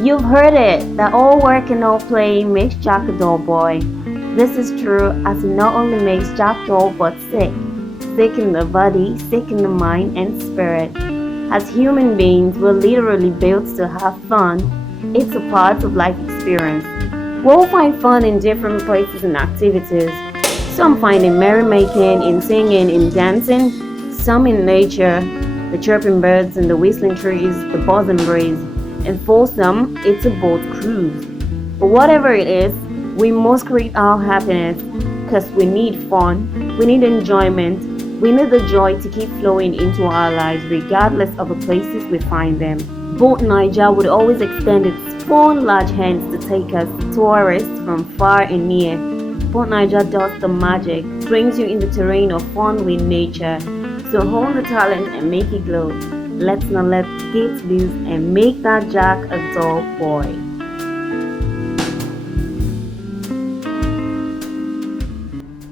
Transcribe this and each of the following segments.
You've heard it, that all work and no play makes Jack a dull boy. This is true, as it not only makes Jack dull but sick. Sick in the body, sick in the mind and spirit. As human beings, we're literally built to have fun. It's a part of life experience. We'll find fun in different places and activities. Some find in merrymaking, in singing, in dancing. Some in nature, the chirping birds and the whistling trees, the buzzing breeze. And for some, it's a boat cruise. But whatever it is, we must create our happiness because we need fun, we need enjoyment, we need the joy to keep flowing into our lives regardless of the places we find them. Boat Niger would always extend its fun large hands to take us tourists from far and near. Boat Niger does the magic, brings you in the terrain of fun with nature. So hone the talent and make it glow. Let's not let kids loose and make that Jack a dull boy.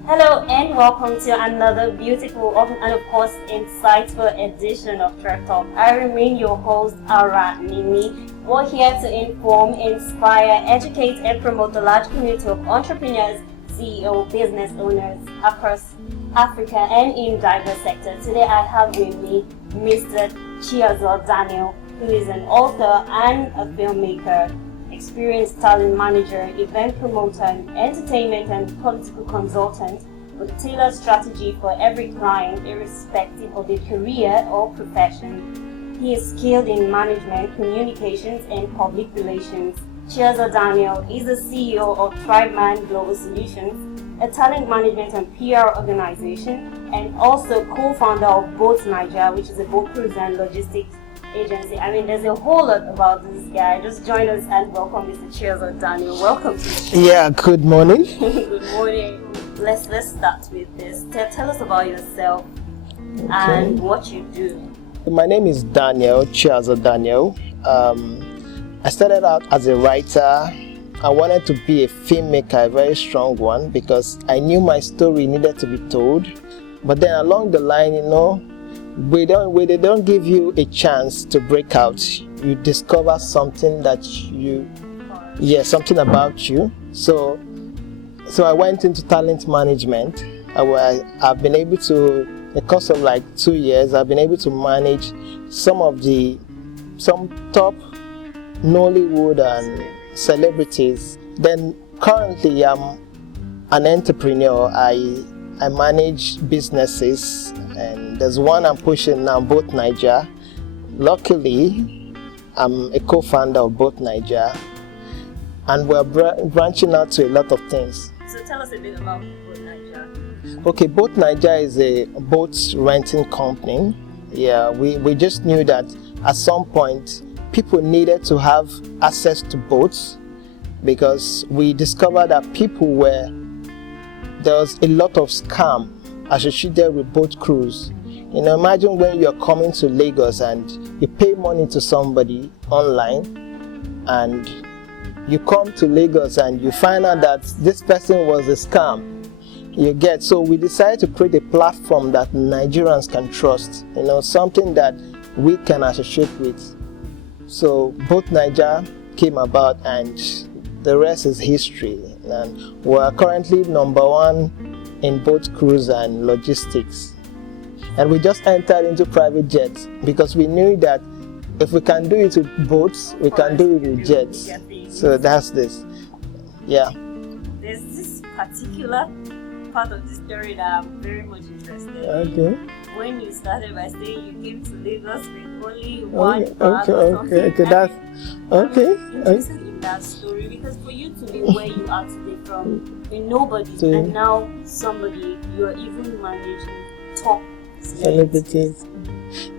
Hello and welcome to another beautiful and of course insightful edition of Treptalk. I remain your host, Ara Nimi. We're here to inform, inspire, educate and promote the large community of entrepreneurs, CEO, business owners across Africa and in diverse sectors. Today I have with me Mr. Chiazor Daniel, who is an author and a filmmaker, experienced talent manager, event promoter, entertainment and political consultant with a tailored strategy for every client, irrespective of their career or profession. He is skilled in management, communications, and public relations. Chiazor Daniel is the CEO of TribeMan Global Solutions, a talent management and PR organization, and also co-founder of Boat Niger, which is a boat cruise and logistics agency. I mean, there's a whole lot about this guy. Just join us and welcome Mr. Chiazor Daniel. Welcome to the show. Yeah, good morning. Good morning. Let's start with this. Tell us about yourself and what you do. My name is Daniel, Chiazor Daniel. I started out as a writer. I wanted to be a filmmaker, a very strong one, because I knew my story needed to be told. But then along the line, they don't give you a chance to break out. You discover something that something about you. So I went into talent management. I've been able to, in the course of like 2 years, I've been able to manage some top Nollywood and celebrities. Then currently I'm an entrepreneur. I manage businesses, and there's one I'm pushing now, Boat Niger. Luckily, I'm a co-founder of Boat Niger, and we're branching out to a lot of things. So tell us a bit about Boat Niger. Okay, Boat Niger is a boat renting company. Yeah, we just knew that at some point people needed to have access to boats, because we discovered that there was a lot of scam associated with boat cruise. Imagine when you're coming to Lagos and you pay money to somebody online, and you come to Lagos and you find out that this person was a scam. So we decided to create a platform that Nigerians can trust, something that we can associate with. So Boat Niger came about, and the rest is history. And we're currently number one in boat cruise and logistics. And we just entered into private jets because we knew that if we can do it with boats, we can do it with jets. So that's this. Yeah. There's this particular part of the story that I'm very much interested in. Okay. When you started by saying you came to Lagos with only one bag Okay, that's okay. I'm interested in that story, because for you to be where you are today from a nobody and now somebody, you are even managing top celebrities.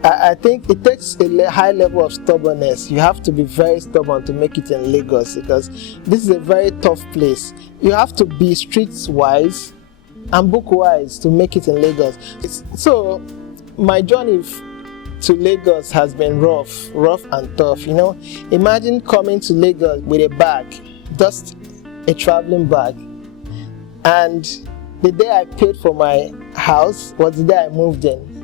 I think it takes a high level of stubbornness. You have to be very stubborn to make it in Lagos, because this is a very tough place. You have to be streets-wise and book-wise to make it in Lagos. So my journey to Lagos has been rough and tough. Imagine coming to Lagos with a bag, just a traveling bag, and the day I paid for my house was the day I moved in.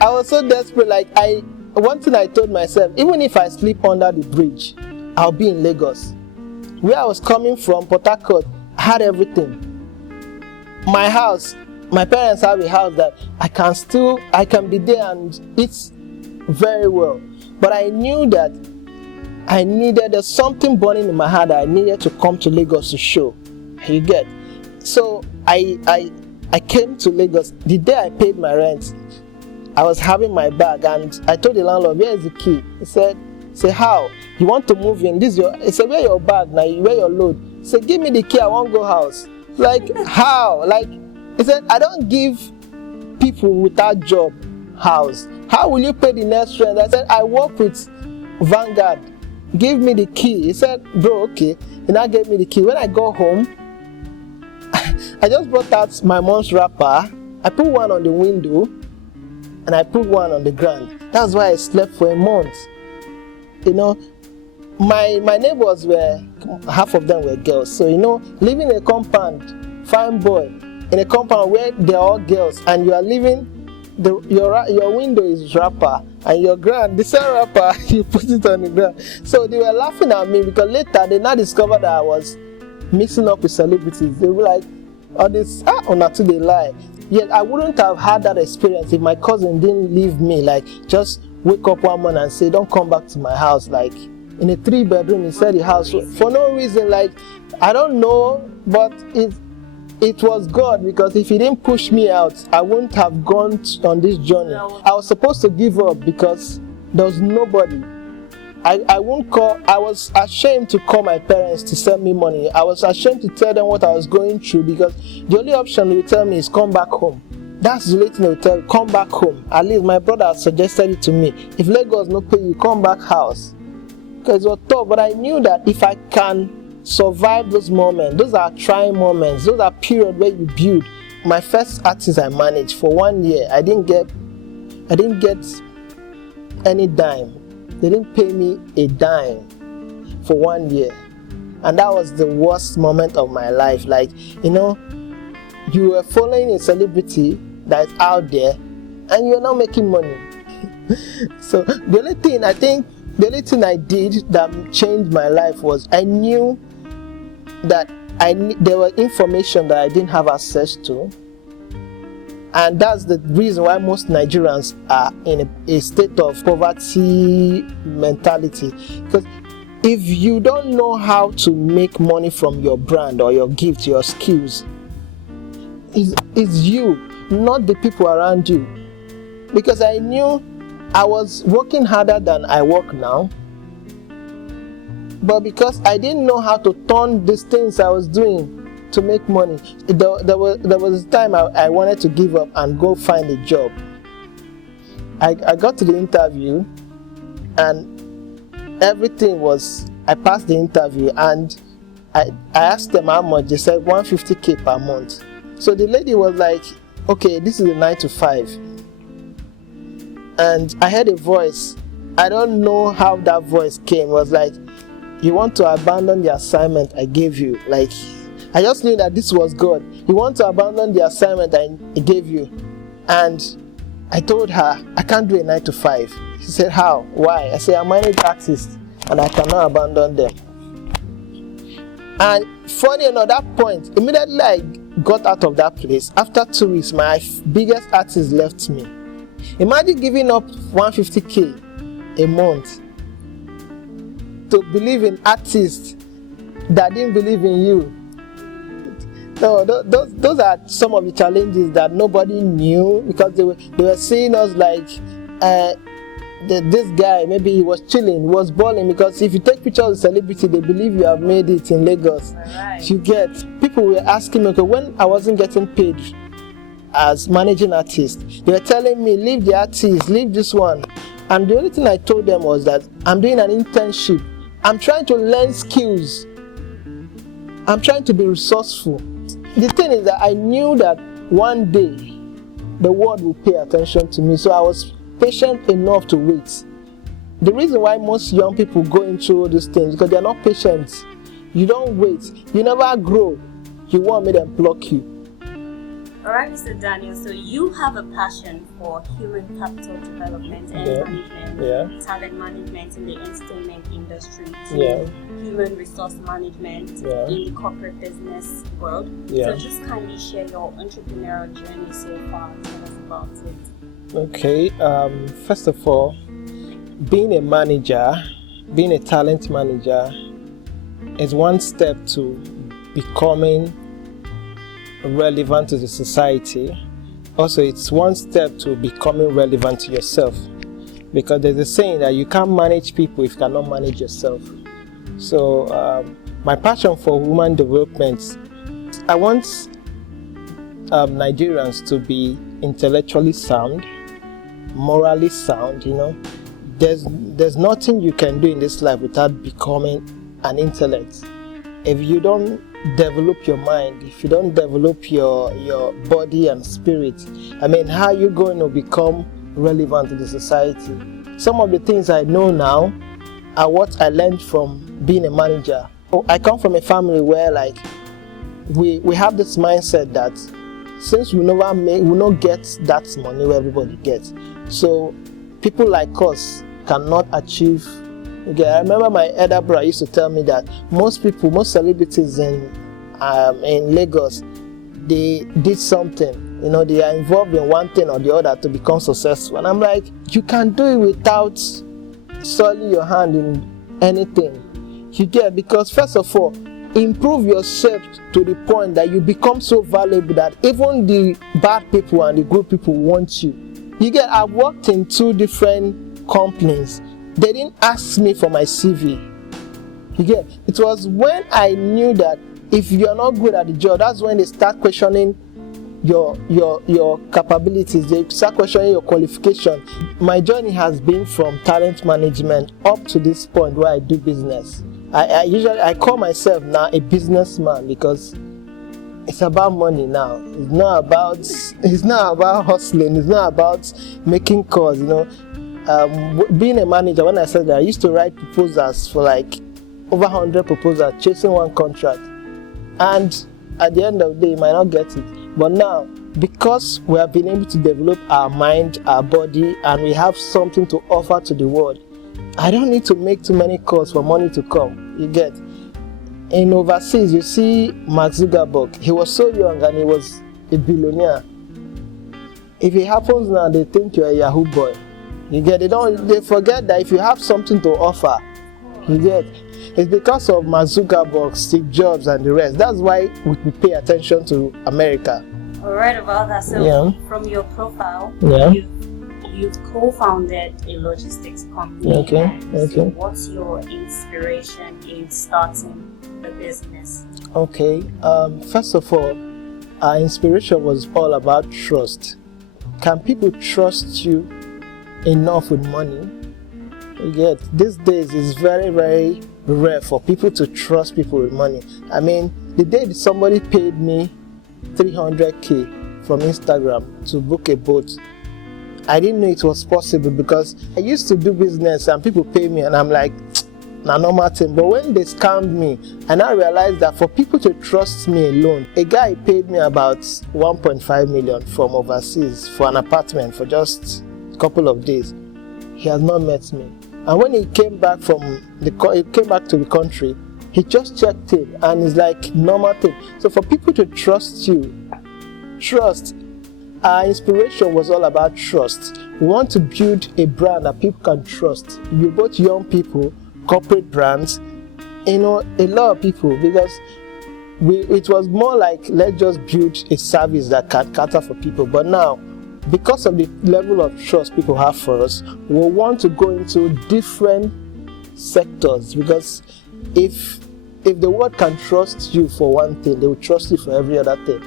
I was so desperate. Like I one thing I told myself, even if I sleep under the bridge, I'll be in Lagos. Where I was coming from, Port-Harcourt, I had everything. My house, my parents have a house that I can be there and eat very well. But I knew that there's something burning in my heart that I needed to come to Lagos to show. You get? So I came to Lagos. The day I paid my rent, I was having my bag and I told the landlord, where is the key? He said, how? You want to move in? He said, where your bag? Now where your load? He said, give me the key, I won't go house. Like, how? Like, he said, I don't give people without job house. How will you pay the next rent? I said, I work with Vanguard. Give me the key. He said, bro, okay. He now gave me the key. When I got home, I just brought out my mom's wrapper. I put one on the window and I put one on the ground. That's why I slept for a month. You know, my neighbors half of them were girls. So, you know, living in a compound, fine boy, in a compound where they're all girls and you are living, your window is wrapper and your ground, the same wrapper, you put it on the ground. So they were laughing at me because later they now discovered that I was mixing up with celebrities. They were like, oh, this, not to they lie. Yet I wouldn't have had that experience if my cousin didn't leave me, like just wake up one morning and say, don't come back to my house, like in a 3-bedroom inside the house for no reason. Like, I don't know, but it was God, because if he didn't push me out, I wouldn't have gone on this journey. I was supposed to give up because there was nobody. I was ashamed to call my parents to send me money. I was ashamed to tell them what I was going through, because the only option they would tell me is come back home. That's the only thing they would tell me, come back home. At least my brother suggested it to me. If Lagos no pay you, come back house. Because it was tough, but I knew that if I can survive those moments, those are trying moments, those are periods where you build. My first artist I managed for 1 year, I didn't get any dime. They didn't pay me a dime for 1 year. And that was the worst moment of my life. Like, you know, you were following a celebrity that's out there and you're not making money. So the only thing I did that changed my life was I knew that there was information that I didn't have access to. And that's the reason why most Nigerians are in a state of poverty mentality. Because if you don't know how to make money from your brand or your gift, your skills, it's you, not the people around you. Because I knew I was working harder than I work now. But because I didn't know how to turn these things I was doing to make money, there was a time I wanted to give up and go find a job. I got to the interview and everything was, I passed the interview and I asked them how much. They said 150k per month. So the lady was like, okay, this is a 9 to 5. And I heard a voice. I don't know how that voice came. It was like, you want to abandon the assignment I gave you. Like, I just knew that this was God. You want to abandon the assignment I gave you. And I told her, I can't do a 9 to 5. She said, how? Why? I said, I manage artists and I cannot abandon them. And funny enough, at that point, immediately I got out of that place. After 2 weeks, my biggest artist left me. Imagine giving up 150k a month to believe in artists that didn't believe in you. No, those are some of the challenges that nobody knew, because they were seeing us like this guy, maybe he was chilling, he was balling, because if you take pictures of celebrity, they believe you have made it in Lagos. Right. You get, people were asking me, okay, when I wasn't getting paid as managing artist, they were telling me, leave the artist, leave this one. And the only thing I told them was that I'm doing an internship. I'm trying to learn skills. I'm trying to be resourceful. The thing is that I knew that one day the world will pay attention to me. So I was patient enough to wait. The reason why most young people go into all these things, because they're not patient. You don't wait. You never grow. You won't make them block you. Alright, Mr. Daniel, so you have a passion for human capital development and management, talent management in the entertainment industry, human resource management in the corporate business world. So just kindly share your entrepreneurial journey so far. Tell us about it. Okay, first of all, being a manager, being a talent manager is one step to becoming relevant to the society. Also, it's one step to becoming relevant to yourself, because there's a saying that you can't manage people if you cannot manage yourself. So my passion for human development, I want Nigerians to be intellectually sound, morally sound. There's nothing you can do in this life without becoming an intellect. If you don't develop your mind, if you don't develop your body and spirit, how are you going to become relevant to the society? Some of the things I know now are what I learned from being a manager. I come from a family where we have this mindset that since we will not get that money where everybody gets, so people like us cannot achieve. Okay, I remember my elder brother used to tell me that most celebrities in Lagos, they did something. They are involved in one thing or the other to become successful. And I'm like, you can do it without soiling your hand in anything. You get, because first of all, improve yourself to the point that you become so valuable that even the bad people and the good people want you. You get, I've worked in 2 different companies. They didn't ask me for my CV. You get, it was when I knew that if you're not good at the job, that's when they start questioning your capabilities. They start questioning your qualification. My journey has been from talent management up to this point where I do business. I call myself now a businessman because it's about money now. It's not about hustling. It's not about making calls. Being a manager, when I said that, I used to write proposals for over 100 proposals, chasing one contract. And at the end of the day, you might not get it. But now, because we have been able to develop our mind, our body, and we have something to offer to the world, I don't need to make too many calls for money to come. You get? In overseas, you see Mark Zuckerberg. He was so young and he was a billionaire. If it happens now, they think you're a Yahoo boy. You get? They forget that if you have something to offer, you get? It's because of Mark Zuckerberg, Steve Jobs, and the rest. That's why we pay attention to America. All right, about that. So from your profile, you've co-founded a logistics company. Okay. So what's your inspiration in starting the business? Okay. First of all, our inspiration was all about trust. Can people trust you enough with money? Yet these days it's very, very rare for people to trust people with money. The day that somebody paid me 300k from Instagram to book a boat, I didn't know it was possible because I used to do business and people pay me and I'm like, nah, normal thing. But when they scammed me, and I realized that for people to trust me alone, a guy paid me about 1.5 million from overseas for an apartment for just a couple of days. He has not met me. And when he came back to the country, he just checked in and it's like normal thing. So for people to trust you, trust. Our inspiration was all about trust. We want to build a brand that people can trust. You both young people, corporate brands, a lot of people, because it was more like, let's just build a service that can cater for people. But now, because of the level of trust people have for us, we want to go into different sectors, because if the world can trust you for one thing, they will trust you for every other thing.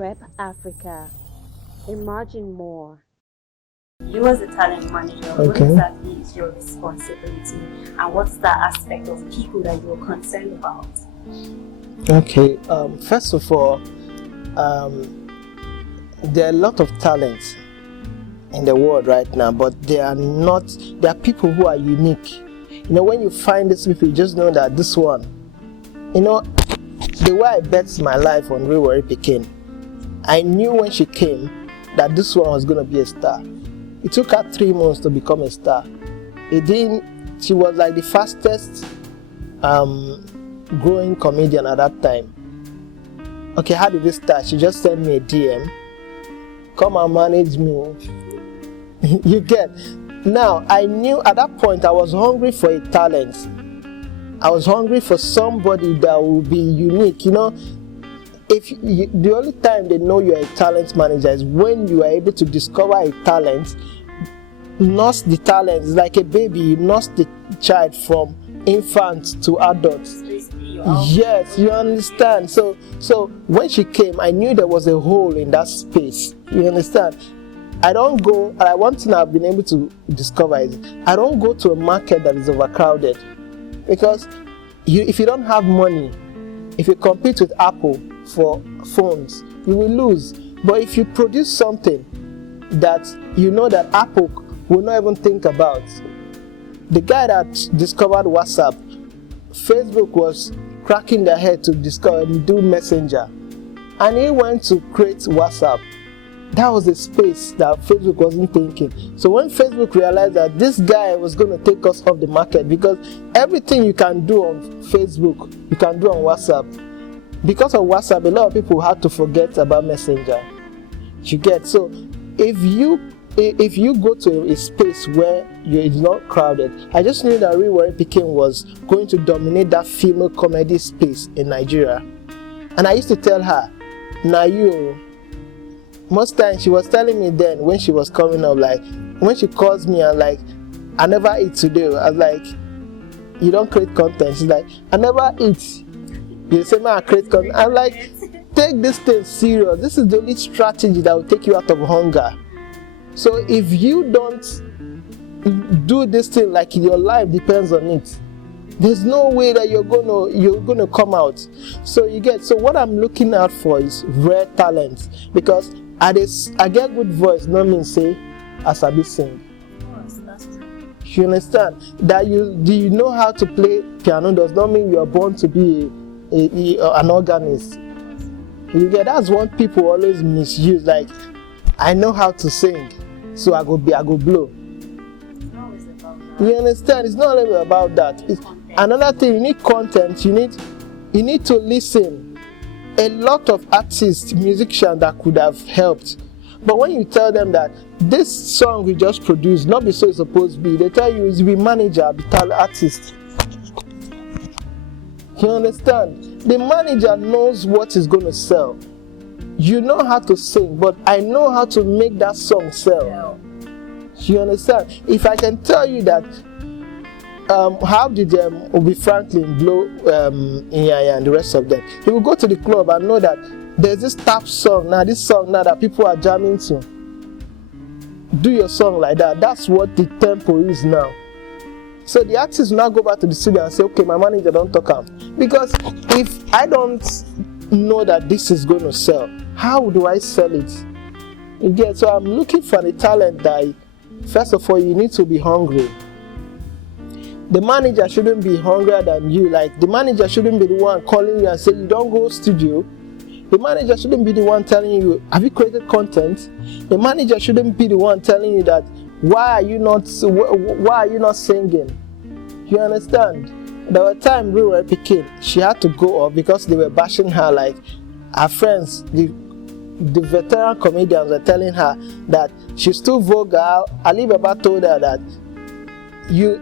TrepAfrica. Imagine more. You as a talent manager, what exactly is your responsibility and what's the aspect of people that you're concerned about? Okay, first of all, there are a lot of talents in the world right now, but there are people who are unique. You know, when you find these people, you just know that this one, you know, the way I bet my life on Real Pekin, I knew when she came that this one was going to be a star. It took her 3 months to become a star. She was like the fastest growing comedian at that time. Okay, how did it start? She just sent me a DM. Come and manage me. You get? Now, I knew at that point I was hungry for a talent. I was hungry for somebody that would be unique. You know, the only time they know you're a talent manager is when you are able to discover a talent, nurse the talent. It's like a baby, you nurse the child from infant to adult. Yes, you understand. So when she came, I knew there was a hole in that space. You understand? I don't go, and one thing I've been able to discover is I don't go to a market that is overcrowded, because if you don't have money, if you compete with Apple for phones, you will lose. But if you produce something that you know that Apple will not even think about, the guy that discovered WhatsApp, Facebook was cracking their head to discover and do Messenger, and he went to create WhatsApp. That was a space that Facebook wasn't thinking. So when Facebook realized that this guy was going to take us off the market, because everything you can do on Facebook, you can do on WhatsApp. Because of WhatsApp, a lot of people had to forget about Messenger. You get? So if you go to a space where it's not crowded, I just knew that Real Pekin was going to dominate that female comedy space in Nigeria. And I used to tell her, now you. Most times she was telling me then when she was coming up, like when she calls me and like, I never eat today. I was like, you don't create content. She's like, I never eat. You say, man, I create content. I'm like, take this thing serious. This is the only strategy that will take you out of hunger. So if you don't do this thing like your life depends on it, there's no way that you're gonna come out. So what I'm looking out for is rare talent, because I get good voice, no mean say as I be sing. Of course, that's true. You understand that you know how to play piano does not mean you are born to be an organist. You get? That's what people always misuse. Like, I know how to sing, so I go blow. It's not always about that. You understand? It's not always about that. Another thing, you need content. You need to listen. A lot of artists, musicians that could have helped, but when you tell them that this song we just produced, not be so it's supposed to be, they tell you it's be manager, be talent artist. You understand? The manager knows what is going to sell. You know how to sing, but I know how to make that song sell. You understand? If I can tell you that, how did Obi Franklin blow Inyanya and the rest of them? He will go to the club and know that there's this tap song now, this song now that people are jamming to. Do your song like that. That's what the tempo is now. So the artist will now go back to the studio and say, okay, my manager don't talk out. Because if I don't know that this is going to sell, how do I sell it? You get? So I'm looking for the talent that, first of all, you need to be hungry. The manager shouldn't be hungrier than you. Like, the manager shouldn't be the one calling you and saying, you don't go studio. The manager shouldn't be the one telling you, have you created content? The manager shouldn't be the one telling you that, why are you not singing? You understand? There were times Real Pekin, she had to go off because they were bashing her. Like, her friends, the veteran comedians were telling her that she's too vulgar. Ali Baba told her that you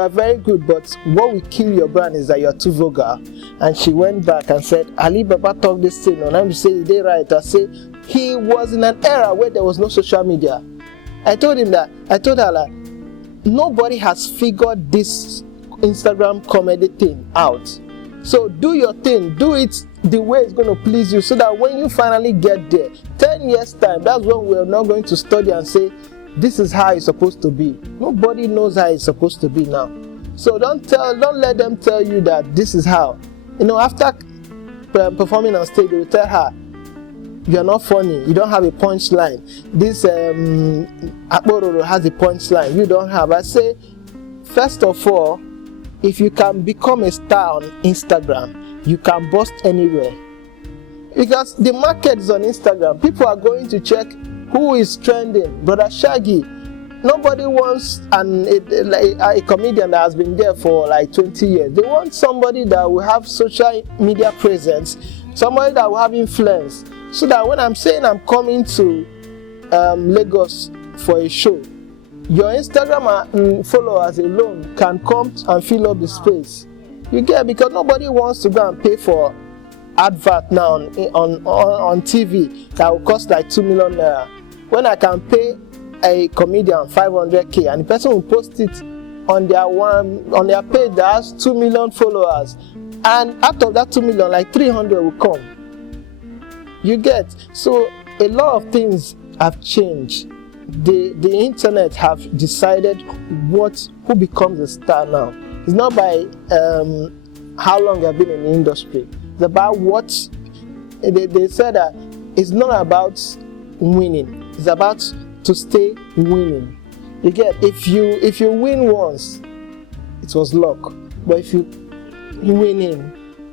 are very good, but what will kill your brand is that you are too vulgar. And she went back and said, Ali Baba talked this thing, and I'm saying they right. I say he was in an era where there was no social media. I told her that nobody has figured this Instagram comedy thing out. So do your thing, do it the way it's going to please you, so that when you finally get there, 10 years time, that's when we're not going to study and say, this is how it's supposed to be. Nobody knows how it's supposed to be now. So don't let them tell you that this is how. After performing on stage, they will tell her, you're not funny, you don't have a punchline. This Akpororo has a punchline, you don't have. I say, first of all, if you can become a star on Instagram, you can bust anywhere. Because the market is on Instagram. People are going to check who is trending. Brother Shaggy, nobody wants a comedian that has been there for like 20 years. They want somebody that will have social media presence, somebody that will have influence. So that when I'm saying I'm coming to Lagos for a show, your Instagram followers alone can come and fill up the space. You get, because nobody wants to go and pay for advert now on TV that will cost like 2 million naira. When I can pay a comedian 500k and the person will post it on their page that has 2 million followers, and out of that 2 million, like 300 will come. You get, so a lot of things have changed. The internet have decided who becomes a star now. It's not by how long you've been in the industry. It's about what they said that it's not about winning. It's about to stay winning. You get, if you win once, it was luck. But if you winning,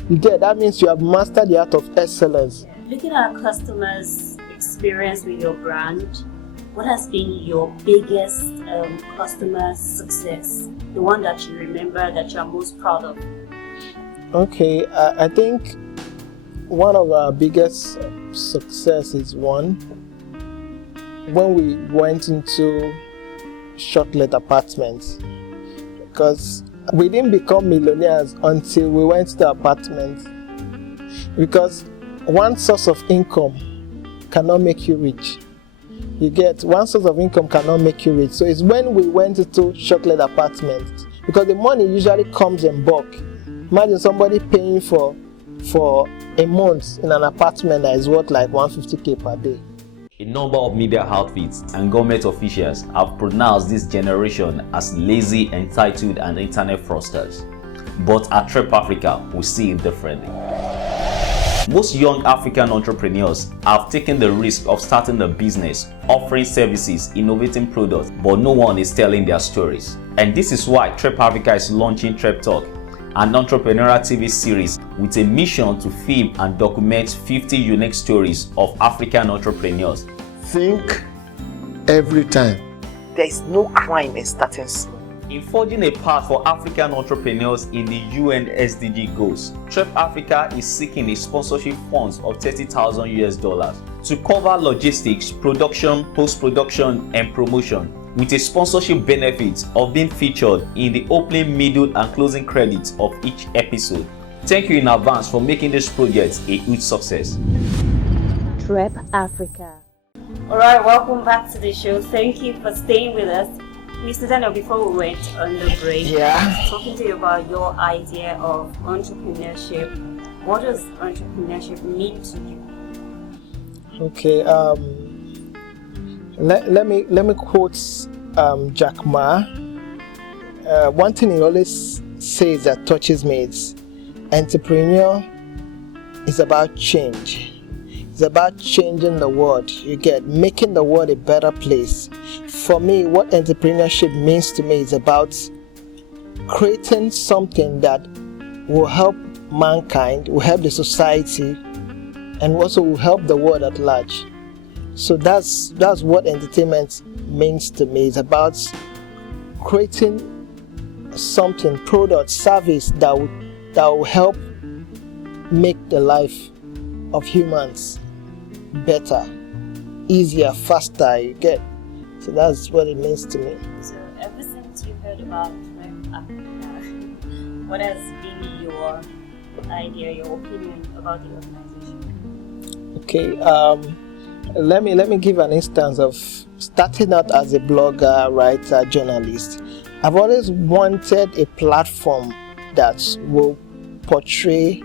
you get, that means you have mastered the art of excellence. Looking at customers' experience with your brand, what has been your biggest customer success? The one that you remember that you are most proud of? Okay, I think one of our biggest success is when we went into shortlet apartments, because we didn't become millionaires until we went to the apartments, because one source of income cannot make you rich. You get, one source of income cannot make you rich. So it's when we went into shortlet apartments, because the money usually comes in bulk. Imagine somebody paying for a month in an apartment that is worth like 150k per day. A number of media outfits and government officials have pronounced this generation as lazy, entitled, and internet fraudsters. But at TrepAfrica, we see it differently. Most young African entrepreneurs have taken the risk of starting a business, offering services, innovating products, but no one is telling their stories. And this is why TrepAfrica is launching Treptalk, an entrepreneurial TV series with a mission to film and document 50 unique stories of African entrepreneurs. Think every time. There is no crime in starting small. In forging a path for African entrepreneurs in the UN SDG goals, TrepAfrica is seeking a sponsorship funds of $30,000 to cover logistics, production, post-production, and promotion, with a sponsorship benefit of being featured in the opening, middle, and closing credits of each episode. Thank you in advance for making this project a huge success. TrepAfrica. Alright, welcome back to the show. Thank you for staying with us. Mr. Daniel, before we went on the break, I was talking to you about your idea of entrepreneurship. What does entrepreneurship mean to you? Okay, let me quote Jack Ma. One thing he always says that touches me is, entrepreneur is about change. It's about changing the world. You get, making the world a better place. For me, what entrepreneurship means to me is about creating something that will help mankind, will help the society, and also will help the world at large. So that's what entertainment means to me. It's about creating something, product, service that will help make the life of humans better, easier, faster, you get. So that's what it means to me. So ever since you heard about TrepAfrica, what has been your idea, your opinion about the organization? Okay, let me give an instance of starting out as a blogger, writer, journalist. I've always wanted a platform that will portray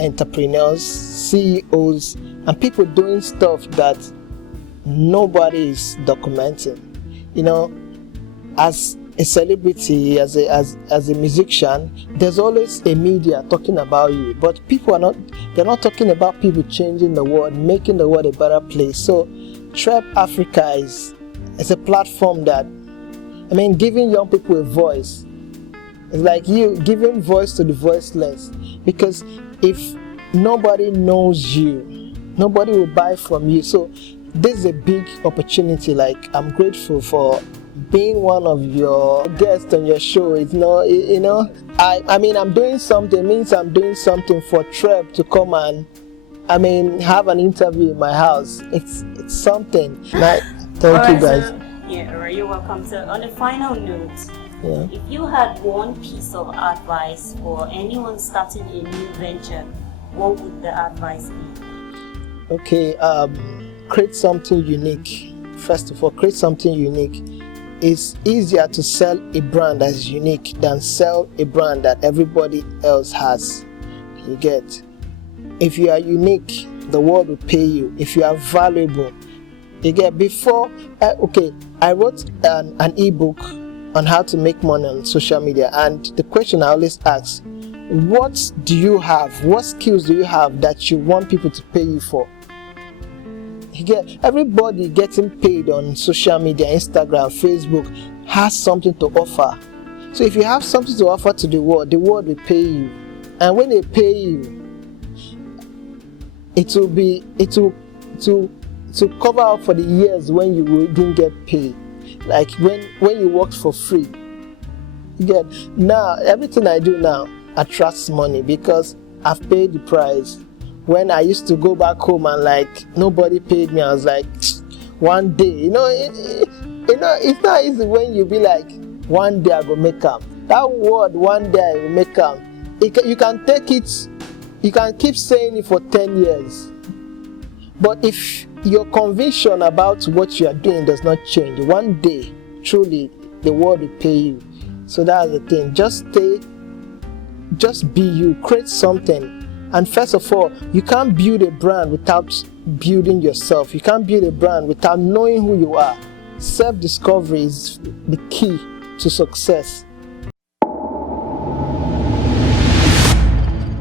entrepreneurs, CEOs, and people doing stuff that nobody is documenting. You know, as a celebrity, as a musician, there's always a media talking about you, but they're not talking about people changing the world, making the world a better place. So TrepAfrica is a platform that, giving young people a voice. It's like you giving voice to the voiceless, because if nobody knows you, nobody will buy from you. So this is a big opportunity. Like, I'm grateful for being one of your guests on your show. I'm doing something, means I'm doing something for Trep to come and have an interview in my house. It's something. Thank you guys. You're welcome. So on a final note, if you had one piece of advice for anyone starting a new venture, what would the advice be? Okay, create something unique. First of all, create something unique. It's easier to sell a brand that is unique than sell a brand that everybody else has. You get? If you are unique, the world will pay you. If you are valuable, you get? Before, I wrote an ebook on how to make money on social media, and the question I always ask, what do you have? What skills do you have that you want people to pay you for? Everybody getting paid on social media, Instagram, Facebook, has something to offer. So if you have something to offer to the world will pay you. And when they pay you, it will cover up for the years when you didn't get paid. Like when you worked for free. You get? Now, everything I do now attracts money because I've paid the price. When I used to go back home and nobody paid me, I was like, one day, it's not easy when you be like, one day I go make them. That word, one day I will make them. You can take it, you can keep saying it for 10 years. But if your conviction about what you are doing does not change, one day, truly, the world will pay you. So that's the thing. Just be you, create something. And first of all, you can't build a brand without building yourself. You can't build a brand without knowing who you are. Self-discovery is the key to success.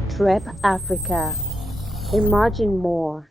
TrepAfrica. Imagine more.